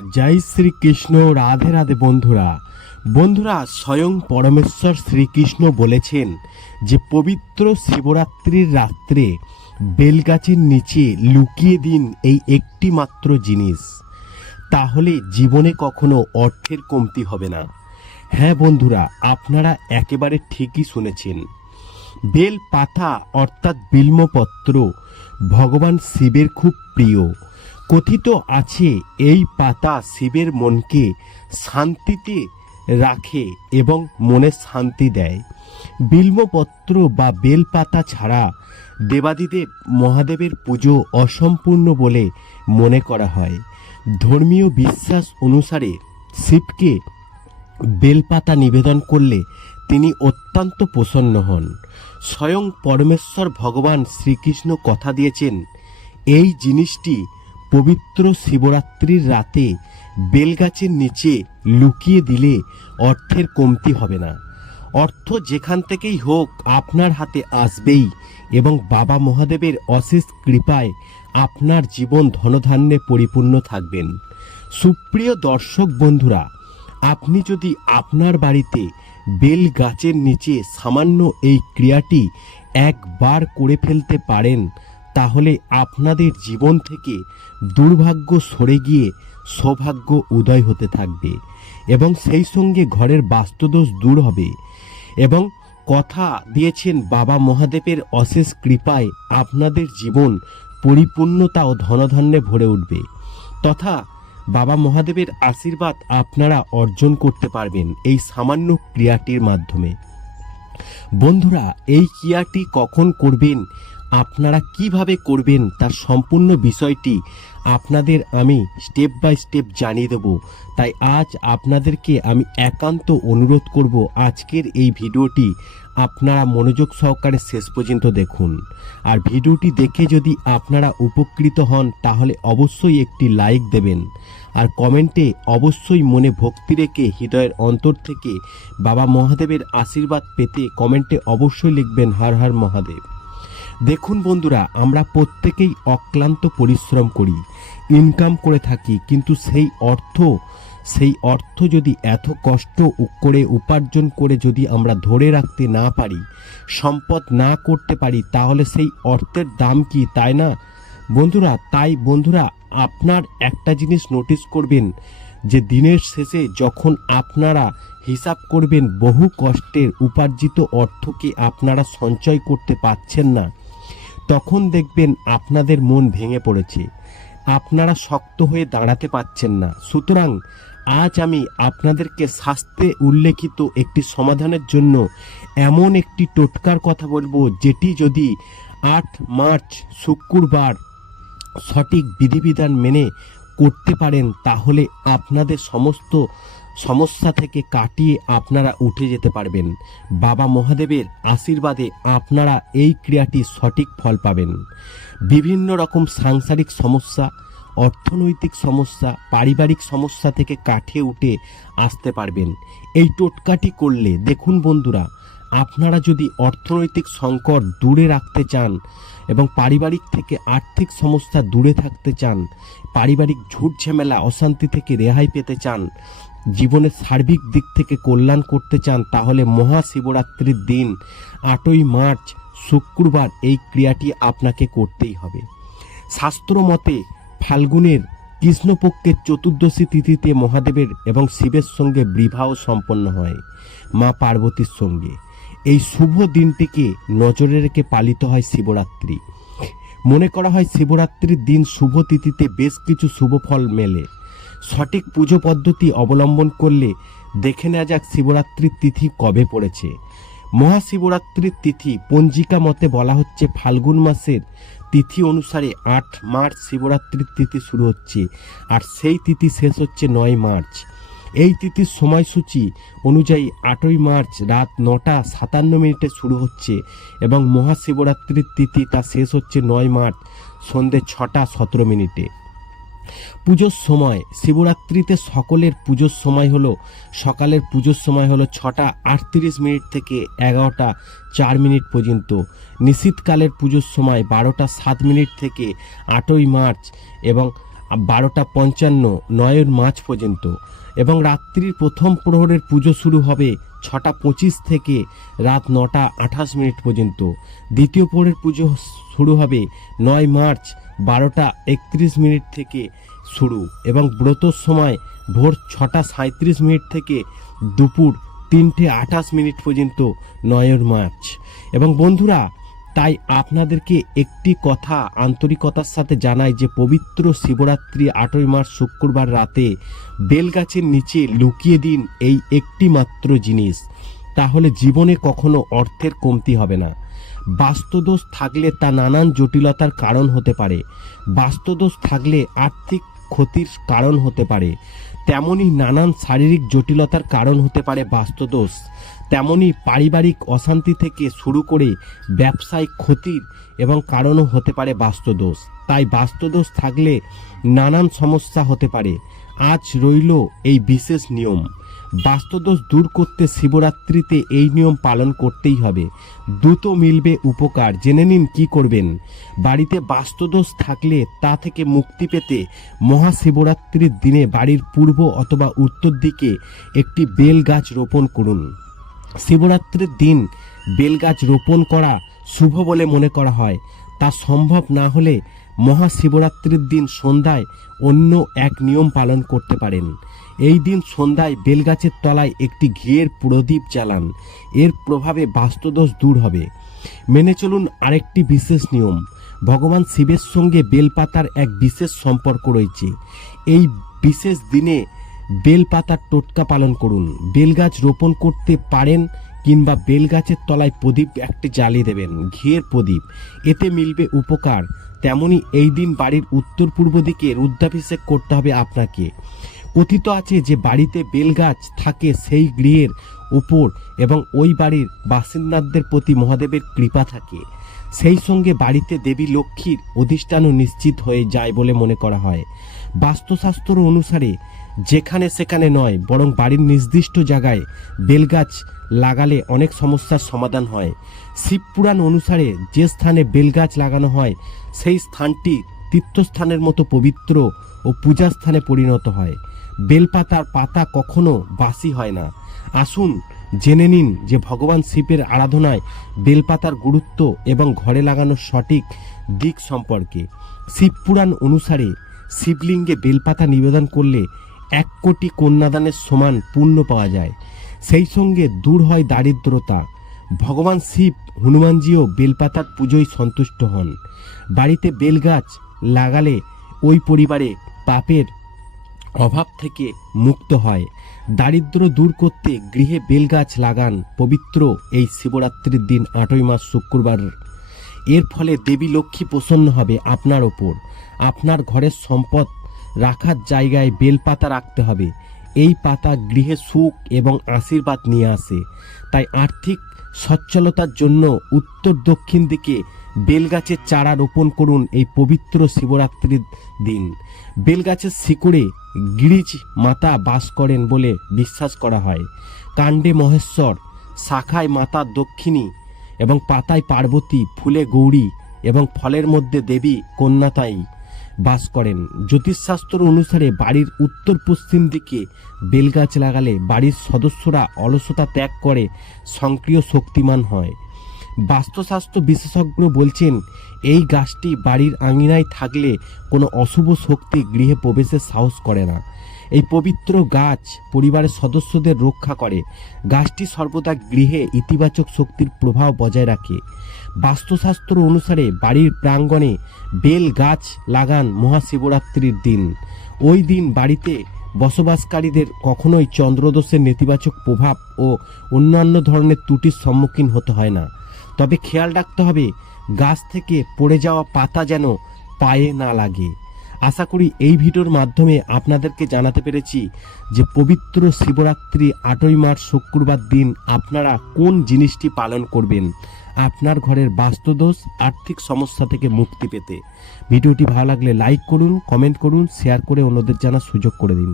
জয় শ্রীকৃষ্ণ, রাধে রাধে বন্ধুরা। বন্ধুরা, স্বয়ং পরমেশ্বর শ্রীকৃষ্ণ বলেছেন যে পবিত্র শিবরাত্রির রাত্রে বেলগাছের নিচে লুকিয়ে দিন এই একটি মাত্র জিনিস। তাহলে জীবনে কখনো অর্থের কমতি হবে না। হ্যাঁ বন্ধুরা, আপনারা একেবারে ঠিকই শুনেছেন। বেল পাতা অর্থাৎ বিল্মপত্র ভগবান শিবের খুব প্রিয়। কথিত আছে এই পাতা শিবের মনকে শান্তিতে রাখে এবং মনে শান্তি দেয়। বিল্বপত্র বা বেলপাতা ছাড়া দেবাদিদেব মহাদেবের পুজো অসম্পূর্ণ বলে মনে করা হয়। ধর্মীয় বিশ্বাস অনুসারে শিবকে বেলপাতা নিবেদন করলে তিনি অত্যন্ত প্রসন্ন হন। স্বয়ং পরমেশ্বর ভগবান শ্রীকৃষ্ণ কথা দিয়েছেন, এই জিনিসটি পবিত্র শিবরাত্রির রাতে বেলগাছের নিচে লুকিয়ে দিলে অর্থের কমতি হবে না। অর্থ যেখান থেকেই হোক আপনার হাতে আসবেই এবং বাবা মহাদেবের অশেষ কৃপায় আপনার জীবন ধনধান্যে পরিপূর্ণ থাকবেন। সুপ্রিয় দর্শক বন্ধুরা, আপনি যদি আপনার বাড়িতে বেল গাছের নিচে সামান্য এই ক্রিয়াটি একবার করে ফেলতে পারেন তাহলে আপনাদের জীবন থেকে দুর্ভাগ্য সরে গিয়ে সৌভাগ্য উদয় হতে থাকবে এবং সেই সঙ্গে ঘরের বাস্তুদোষ দূর হবে এবং কথা দিয়েছেন বাবা মহাদেবের অশেষ কৃপায় আপনাদের জীবন পরিপূর্ণতা ও ধনধান্যে ভরে উঠবে। তথা বাবা মহাদেবের আশীর্বাদ আপনারা অর্জন করতে পারবেন এই সামান্য ক্রিয়াটির মাধ্যমে। বন্ধুরা, এই ক্রিয়াটি কখন করবেন আপনারা কীভাবে করবেন তার সম্পূর্ণ বিষয়টি আপনাদের আমি স্টেপ বাই স্টেপ জানিয়ে দেব। তাই আজ আপনাদেরকে আমি একান্ত অনুরোধ করব আজকের এই ভিডিওটি আপনারা মনোযোগ সহকারে শেষ পর্যন্ত দেখুন। আর ভিডিওটি দেখে যদি আপনারা উপকৃত হন, তাহলে অবশ্যই একটি লাইক দেবেন। আর কমেন্টে অবশ্যই মনে ভক্তি রেখে হৃদয়ের অন্তর থেকে বাবা মহাদেবের আশীর্বাদ পেতে কমেন্টে অবশ্যই লিখবেন, হর হর মহাদেব। দেখুন বন্ধুরা, আমরা প্রত্যেকেই অক্লান্ত পরিশ্রম করি ইনকাম করে থাকি, কিন্তু সেই অর্থ সেই অর্থ যদি এত কষ্ট করে উপার্জন করে যদি আমরা ধরে রাখতে না পারি, সম্পদ না করতে পারি, তাহলে সেই অর্থের দাম কি, তাই না? বন্ধুরা, তাই বন্ধুরা, আপনার একটা জিনিস নোটিস করবেন, যে দিনের শেষে যখন আপনারা হিসাব করবেন, বহু কষ্টের উপার্জিত অর্থকে আপনারা সঞ্চয় করতে পারছেন না। তখন দেখবেন আপনাদের মন ভেঙে পড়েছে। আপনারা শক্ত হয়ে দাঁড়াতে পারছেন না। সুতরাং আজ আমি আপনাদেরকে শাস্ত্রে উল্লেখিত একটি সমাধানের জন্য এমন একটি টোটকার কথা বলব, যেটি যদি আট মার্চ শুক্রবার সঠিক বিধিবিধান মেনে করতে পারেন, তাহলে আপনাদের সমস্ত সমস্যা থেকে কাটিয়ে আপনারা উঠে যেতে পারবেন। বাবা মহাদেবের আশীর্বাদে আপনারা এই ক্রিয়াটি সঠিক ফল পাবেন। বিভিন্ন রকম সাংসারিক সমস্যা, অর্থনৈতিক সমস্যা, পারিবারিক সমস্যা থেকে কাটিয়ে উঠে আসতে পারবেন। এই টোটকাটি করলে, দেখুন বন্ধুরা, আপনারা যদি অর্থনৈতিক সংকট দূরে রাখতে চান এবং পারিবারিক থেকে আর্থিক সমস্যা দূরে থাকতে চান, পারিবারিক ঝুট ঝামেলা, অশান্তি থেকে রেহাই পেতে চান জীবনের সার্বিক দিক থেকে কল্যাণ করতে চান, তাহলে মহাশিবরাত্রির দিন, আটই মার্চ, শুক্রবার এই ক্রিয়াটি আপনাকে করতেই হবে। শাস্ত্র মতে ফাল্গুনের কৃষ্ণপক্ষের চতুর্দশী তিথিতে মহাদেবের এবং শিবের সঙ্গে বিবাহ সম্পন্ন হয় মা পার্বতীর সঙ্গে। এই শুভ দিনটিকে নজরে রেখে পালিত হয় শিবরাত্রি। মনে করা হয় শিবরাত্রির দিন শুভ তিথিতে বেশ কিছু শুভ ফল মেলে। সঠিক পুজো পদ্ধতি অবলম্বন করলে দেখে নেওয়া যাক শিবরাত্রির তিথি কবে পড়েছে। মহাশিবরাত্রির তিথি পঞ্জিকা মতে বলা হচ্ছে ফাল্গুন মাসের তিথি অনুসারে আট মার্চ শিবরাত্রির তিথি শুরু হচ্ছে আর সেই তিথি শেষ হচ্ছে নয় মার্চ। এই তিথির সময়সূচি অনুযায়ী আটই মার্চ রাত নটা সাতান্ন মিনিটে শুরু হচ্ছে এবং মহাশিবরাত্রির তিথি তা শেষ হচ্ছে নয় মার্চ সন্ধে ছটা সতেরো মিনিটে। পুজোর সময়, শিবরাত্রিতে সকলের পুজোর সময় হলো, সকালের পুজোর সময় হলো ছটা আটত্রিশ মিনিট থেকে এগারোটা চার মিনিট পর্যন্ত। নিশীতকালের পুজোর সময় বারোটা সাত মিনিট থেকে আটই মার্চ এবং বারোটা পঞ্চান্ন নয়ের মার্চ পর্যন্ত। এবং রাত্রির প্রথম প্রহরের পুজো শুরু হবে ছটা পঁচিশ থেকে রাত নটা আঠাশ মিনিট পর্যন্ত। দ্বিতীয় প্রহরের পুজো শুরু হবে নয় মার্চ বারোটা একত্রিশ মিনিট থেকে শুরু এবং ব্রতর সময় ভোর ছটা সাঁত্রিশ মিনিট থেকে দুপুর তিনটে আঠাশ মিনিট পর্যন্ত নয়র মার্চ। এবং বন্ধুরা, তাই আপনাদেরকে একটি কথা আন্তরিকতার সাথে জানাই যে পবিত্র শিবরাত্রি আটই মার্চ শুক্রবার রাতে বেলগাছের নিচে লুকিয়ে দিন এই একটি মাত্র জিনিস। তাহলে জীবনে কখনো অর্থের কমতি হবে না। বাস্তুদোষ থাকলে তা নানান জটিলতার কারণ হতে পারে। বাস্তুদোষ থাকলে আর্থিক ক্ষতির কারণ হতে পারে। তেমনি নানান শারীরিক জটিলতার কারণ হতে পারে বাস্তুদোষ। তেমনি পারিবারিক অশান্তি থেকে শুরু করে ব্যবসায়িক ক্ষতির এবং কারণও হতে পারে বাস্তুদোষ। তাই বাস্তুদোষ থাকলে নানান সমস্যা হতে পারে। আজ রইল এই বিশেষ নিয়ম। বাস্তুদোষ দূর করতে শিবরাত্রিতে এই নিয়ম পালন করতেই হবে। দ্রুত মিলবে উপকার। জেনে নিন কি করবেন। বাড়িতে বাস্তুদোষ থাকলে তা থেকে মুক্তি পেতে মহাশিবরাত্রির দিনে বাড়ির পূর্ব অথবা উত্তর দিকে একটি বেল গাছ রোপণ করুন। শিবরাত্রির দিন বেলগাছ রোপণ করা শুভ বলে মনে করা হয়। তা সম্ভব না হলে মহাশিবরাত্রির দিন সন্ধ্যায় অন্য এক নিয়ম পালন করতে পারেন। এই দিন সন্ধ্যায় বেলগাছের তলায় একটি ঘিয়ের প্রদীপ জ্বালান। এর প্রভাবে বাস্তুদোষ দূর হবে। মেনে চলুন আরেকটি বিশেষ নিয়ম। ভগবান শিবের সঙ্গে বেলপাতার এক বিশেষ সম্পর্ক রয়েছে। এই বিশেষ দিনে বেলপাতার টোটকা পালন করুন। বেলগাছ রোপণ করতে পারেন কিংবা বেলগাছের তলায় প্রদীপ একটি জ্বালিয়ে দেবেন, ঘিয়ের প্রদীপ। এতে মিলবে উপকার। তেমনি এই দিন বাড়ির উত্তর পূর্ব দিকে রুদ্রাভিষেক করতে হবে আপনাকে। কথিত আছে যে বাড়িতে বেলগাছ থাকে সেই গৃহের উপর এবং ওই বাড়ির বাসিন্দাদের প্রতি মহাদেবের কৃপা থাকে। সেই সঙ্গে বাড়িতে দেবী লক্ষ্মীর অধিষ্ঠানও নিশ্চিত হয়ে যায় বলে মনে করা হয়। বাস্তুশাস্ত্র অনুসারে যেখানে সেখানে নয়, বরং বাড়ির নির্দিষ্ট জায়গায় বেলগাছ লাগালে অনেক সমস্যার সমাধান হয়। শিবপুরাণ অনুসারে যে স্থানে বেলগাছ লাগানো হয়, সেই স্থানটি তীর্থস্থানের মতো পবিত্র ও পূজা স্থানে পরিণত হয়। বেলপাতার পাতা কখনো বাসি হয় না। আসুন জেনে নিন যে ভগবান শিবের আরাধনায় বেলপাতার গুরুত্ব এবং ঘরে লাগানোর সঠিক দিক সম্পর্কে। শিবপুরাণ অনুসারে শিবলিঙ্গে বেলপাতা নিবেদন করলে এক কোটি কন্যাদানের সমান পুণ্য পাওয়া যায়। সেই সঙ্গে দূর হয় দারিদ্রতা। ভগবান শিব, হনুমানজিও বেলপাতার পুজোয় সন্তুষ্ট হন। বাড়িতে বেলগাছ লাগালে ওই পরিবারে পাপের অভাব থেকে মুক্ত হয়। দারিদ্র দূর করতে গৃহে বেলগাছ লাগান পবিত্র এই শিবরাত্রির দিন আটই মাস শুক্রবার। এর ফলে দেবী লক্ষ্মী প্রসন্ন হবে আপনার ওপর। আপনার ঘরের সম্পদ রাখার জায়গায় বেলপাতা রাখতে হবে। এই পাতা গৃহে সুখ এবং আশীর্বাদ নিয়ে আসে। তাই আর্থিক সচ্ছলতার জন্য উত্তর দক্ষিণ দিকে বেলগাছের চারা রোপণ করুন এই পবিত্র শিবরাত্রির দিন। বেলগাছের শিকড়ে গিরিজ মাতা বাস করেন বলে বিশ্বাস করা হয়। কাণ্ডে মহেশ্বর, শাখায় মাতা দক্ষিণী এবং পাতায় পার্বতী, ফুলে গৌরী এবং ফলের মধ্যে দেবী কন্যাতাই বাস করেন। জ্যোতিষশাস্ত্র অনুসারে বাড়ির উত্তর পশ্চিম দিকে বেলগাছ লাগালে বাড়ির সদস্যরা অলসতা ত্যাগ করে সক্রিয় শক্তিমান হয়। বাস্তুশাস্ত্র বিশেষজ্ঞ বলছেন, এই গাছটি বাড়ির আঙিনায় থাকলে কোনো অশুভ শক্তি গৃহে প্রবেশের সাহস করে না। এই পবিত্র গাছ পরিবারের সদস্যদের রক্ষা করে। গাছটি সর্বদা গৃহে ইতিবাচক শক্তির প্রভাব বজায় রাখে। বাস্তুশাস্ত্র অনুসারে বাড়ির প্রাঙ্গণে বেল গাছ লাগান মহাশিবরাত্রির দিন। ওই দিন বাড়িতে বসবাসকারীদের কখনোই চন্দ্রদোষের নেতিবাচক প্রভাব ও অন্যান্য ধরনের ত্রুটির সম্মুখীন হতে হয় না। তবে খেয়াল রাখতে হবে, গাছ থেকে পড়ে যাওয়া পাতা যেন পায়ে না লাগে। আশা করি এই ভিডিওর মাধ্যমে আপনাদেরকে জানাতে পেরেছি যে পবিত্র শিবরাত্রি আটই মার্চ শুক্রবার দিন আপনারা কোন জিনিসটি পালন করবেন? আপনার ঘরের বাস্তুদোষ, আর্থিক সমস্যা থেকে মুক্তি পেতে। ভিডিওটি ভালো লাগলে লাইক করুন, কমেন্ট করুন, শেয়ার করে অন্যদের জানার সুযোগ করে দিন।